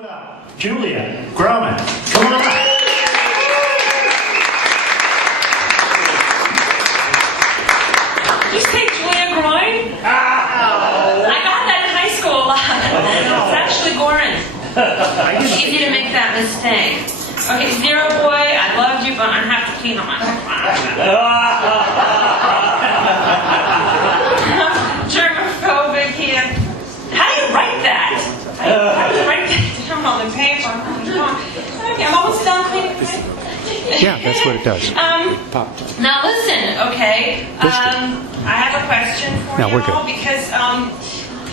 it up. Julia Groman, come on up. Did you say Julia Groin? I got that in high school. It's actually Gorin. It's easy to make that mistake. Okay, Zero Boy, I loved you, but I have to clean up my germophobic here. How do you write that? How do you write that down on the paper? Okay, I'm almost done cleaning the paper. Yeah, that's what it does. Now listen, okay. I have a question for No, you we're all good. because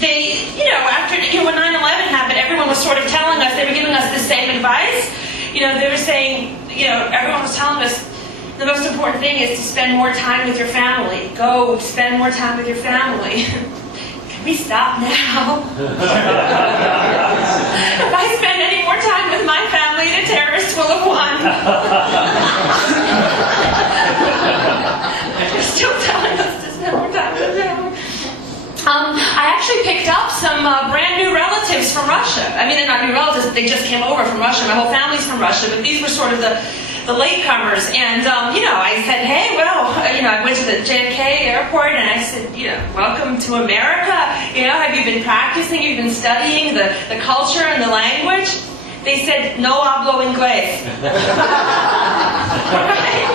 they, after when 9/11 happened, everyone was sort of telling us, they were giving us the same advice. They were saying, everyone was telling us the most important thing is to spend more time with your family. Go spend more time with your family. Can we stop now? If I spend any more time with my family, the terrorists will have won. They're still telling us to spend more time with them. I actually picked up some brand new relatives from Russia. I mean, they're not new relatives, they just came over from Russia. My whole family's from Russia, but these were sort of the latecomers. And, I said, hey, well, I went to the JFK airport and I said, welcome to America. Have you been practicing? You've been studying the culture and the language? They said, no hablo inglés. Right?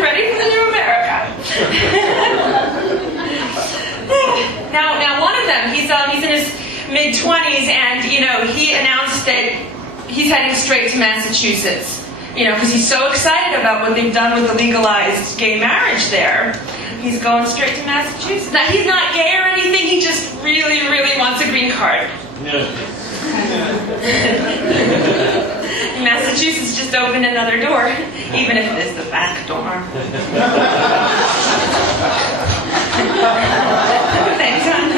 Ready for the new America. Now, one of them, he's in his mid-20s, and, he announced that he's heading straight to Massachusetts. Because he's so excited about what they've done with the legalized gay marriage there. He's going straight to Massachusetts. Now, he's not gay or anything, he just really, really wants a green card. Massachusetts just opened another door, even if it is the back door. Thanks, hon.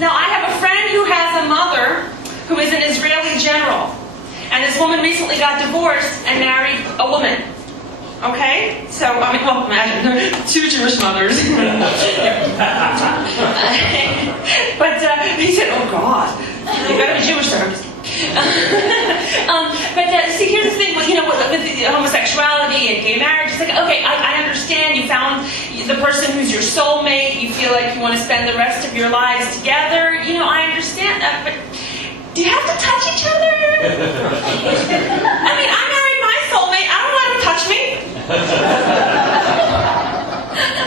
Now, I have a friend who has a mother who is an Israeli general. And this woman recently got divorced and married a woman. Okay? So, imagine, two Jewish mothers. But he said, oh God, you better be Jewish for her. See, here's the thing, with the homosexuality and gay marriage, it's like, okay, I understand you found the person who's your soulmate, you feel like you want to spend the rest of your lives together, I understand that, but do you have to touch each other? I mean, I married my soulmate, I don't let him touch me.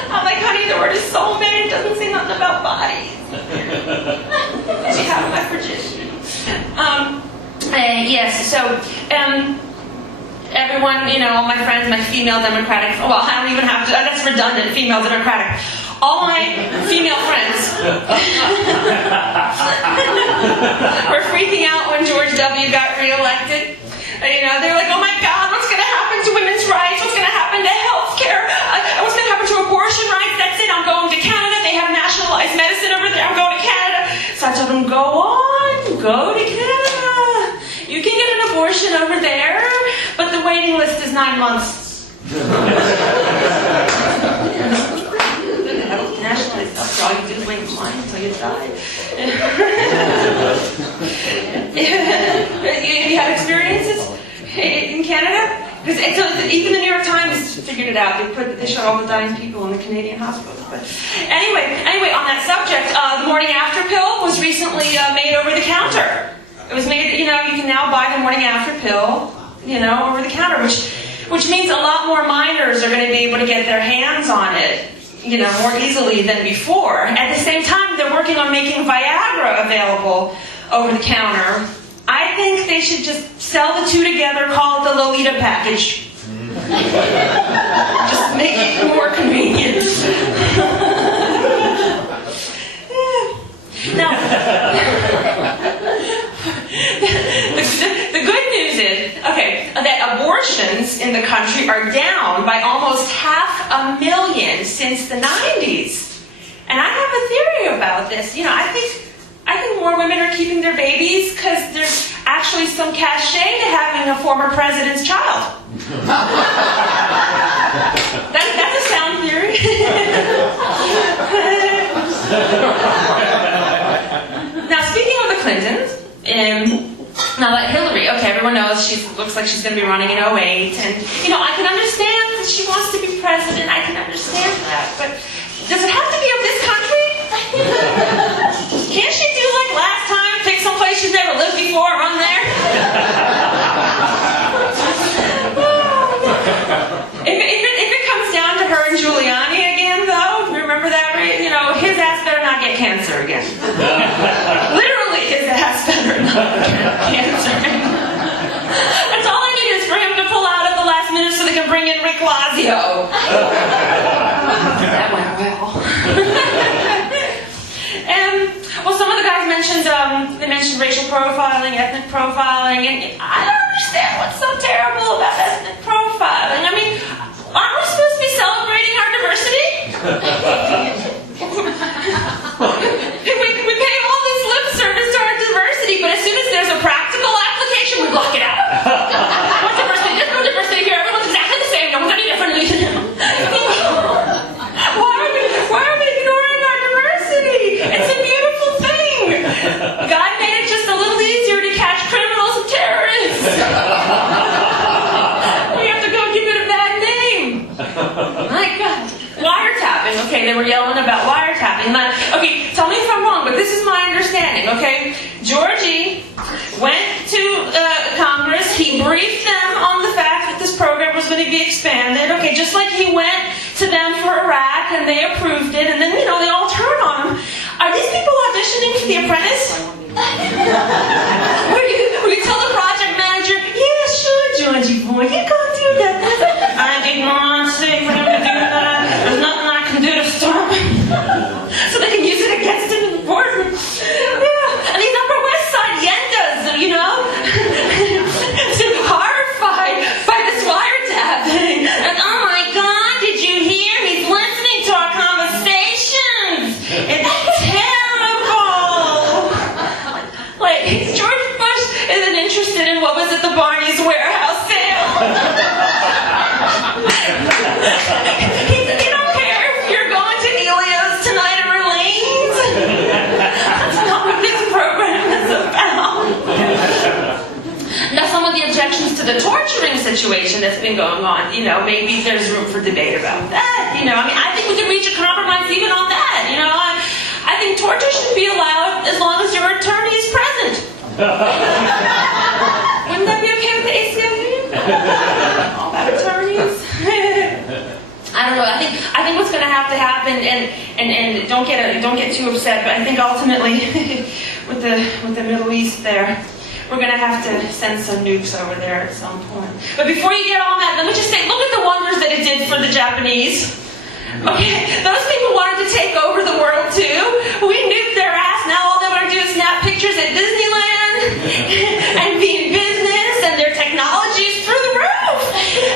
I'm like, honey, the word is soulmate, it doesn't say nothing about bodies. She had my virginity. Yes, so, everyone, all my friends, my female Democratic, well, I don't even have to, that's redundant, female Democratic. All my female friends were freaking out when George W. got reelected. They're like, oh my God, what's going to happen to women's rights? What's going to happen to health care? What's going to happen to abortion rights? That's it, I'm going to Canada. They have nationalized medicine over there. I'm going to Canada. So I told them, go on, go to Canada. You can get an abortion over there, but the waiting list is 9 months. Nationalized stuff, all you do is wait in line until you die. You have experiences in Canada? Because even the New York Times figured it out. They showed all the dying people in the Canadian hospitals. But anyway, on that subject, the morning after pill was recently made over the counter. It was made, you can now buy the morning after pill, over the counter, which means a lot more minors are going to be able to get their hands on it, more easily than before. At the same time, they're working on making Viagra available over the counter. I think they should just sell the two together, call it the Lolita package. Just make it more convenient. Now, the good news is, that abortions in the country are down by almost 500,000 since the 90s. And I have a theory about this. I think more women are keeping their babies because there's actually some cachet to having a former president's child. That's a sound theory. everyone knows she looks like she's going to be running in '08. And, I can understand that she wants to be president. I can understand that. But does it have to be of this country? Can't she do like last time? Pick some place she's never lived before, run there? If it comes down to her and Giuliani again, though, remember that, right? His ass better not get cancer again. Literally, his ass better not get cancer. That's all I need is for him to pull out at the last minute so they can bring in Rick Lazio. That went well. Well, some of the guys mentioned, they mentioned racial profiling, ethnic profiling, and I don't understand what's so terrible about ethnic profiling. I mean, aren't we supposed to be celebrating our diversity? we pay all this lip service to our diversity, but as soon as there's a practical application, we block it out. What diversity? There's no diversity here. Everyone's exactly the same. No one's any different. Why are we ignoring our diversity? It's a beautiful thing. God made it just a little easier to catch criminals and terrorists. We have to go give it a bad name. My God. Wiretapping. Okay, they were yelling about wiretapping. Okay, tell me if I'm wrong, but this is my understanding, okay? Georgie went to Congress. He briefed them on the fact that this program was going to be expanded. Okay, just like he went to them for Iraq and they approved it, and then, they all turned on him. Are these people auditioning for The Apprentice? Will you tell the project manager, yeah, sure, Georgie boy, you go do that. I did not say for him to do that. There's nothing I can do to stop him. So they can use it against him in the boardroom. Yeah. And these Upper West Side yentas, horrified by this wiretapping. And oh my God, did you hear? He's listening to our conversations. It's terrible. Like, George Bush isn't interested in what was at the Barney's warehouse sale. He don't care if you're going to Elio's tonight or Elaine's. That's not what this program is about. Now, some of the objections to the torturing situation that's been going on, maybe there's room for debate about that. I think we could reach a compromise even on that. I think torture should be allowed as long as your attorney is present. Wouldn't that be okay with the ACLU? All about attorneys. I don't know. I think what's going to happen, and don't get too upset, but I think ultimately with the Middle East there, we're going to have to send some nukes over there at some point. But before you get all mad, let me just say, look at the wonders that it did for the Japanese. Okay, those people wanted to take over the world too. We nuked their ass. Now all they want to do is snap pictures at Disneyland and be in business, and their technology is through the roof.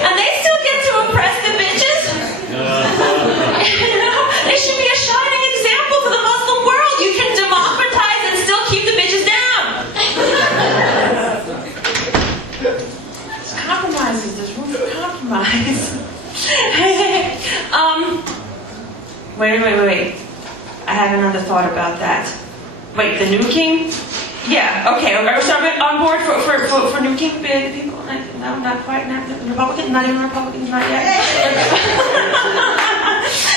And they still get to impress the bitches. They should be a shining example to the Muslim world. You can democratize and still keep the bitches down. There's compromises. There's room for compromise. Wait. I have another thought about that. Wait, the nuking? Yeah, okay. So I'm on board for nuking people? No, not quite. Not Republicans, not even Republicans, not yet.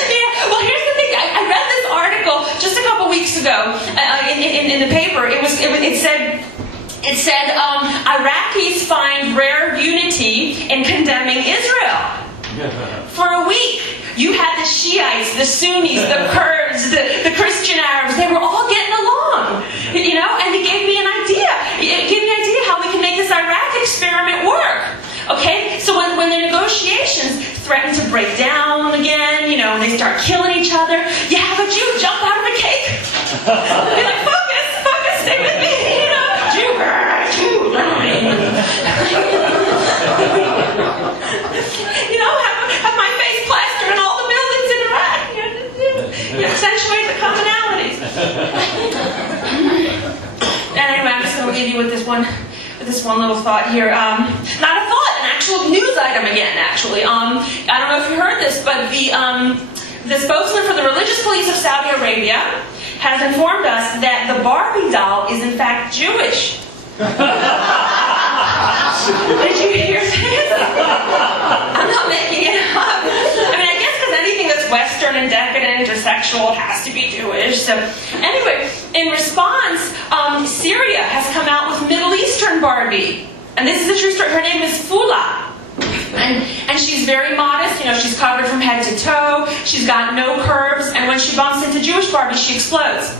Yeah, well, here's the thing. I read this article just a couple weeks ago in the paper. It said Iraqis find rare unity in condemning Israel. For a week, you had the Shiites, the Sunnis, the Kurds, the Christian Arabs. They were all getting along, and it gave me an idea. It gave me an idea how we can make this Iraq experiment work. Okay, so when the negotiations threaten to break down again, and they start killing each other, you have a Jew jump out of a cake. Be like, focus, stay with me, Jew. Have my face plastered in all the buildings in Iraq. You accentuate the commonalities. Anyway, I'm just going to leave you with this one little thought here. Not a thought, an actual news item again, actually. I don't know if you heard this, but the spokesman for the religious police of Saudi Arabia has informed us that the Barbie doll is in fact Jewish. Did you hear this? I'm not making it up. I mean, I guess because anything that's Western and decadent or sexual has to be Jewish. So anyway, in response, Syria has come out with Middle Eastern Barbie. And this is a true story. Her name is Fula. And she's very modest. You know, she's covered from head to toe. She's got no curves. And when she bumps into Jewish Barbie, she explodes.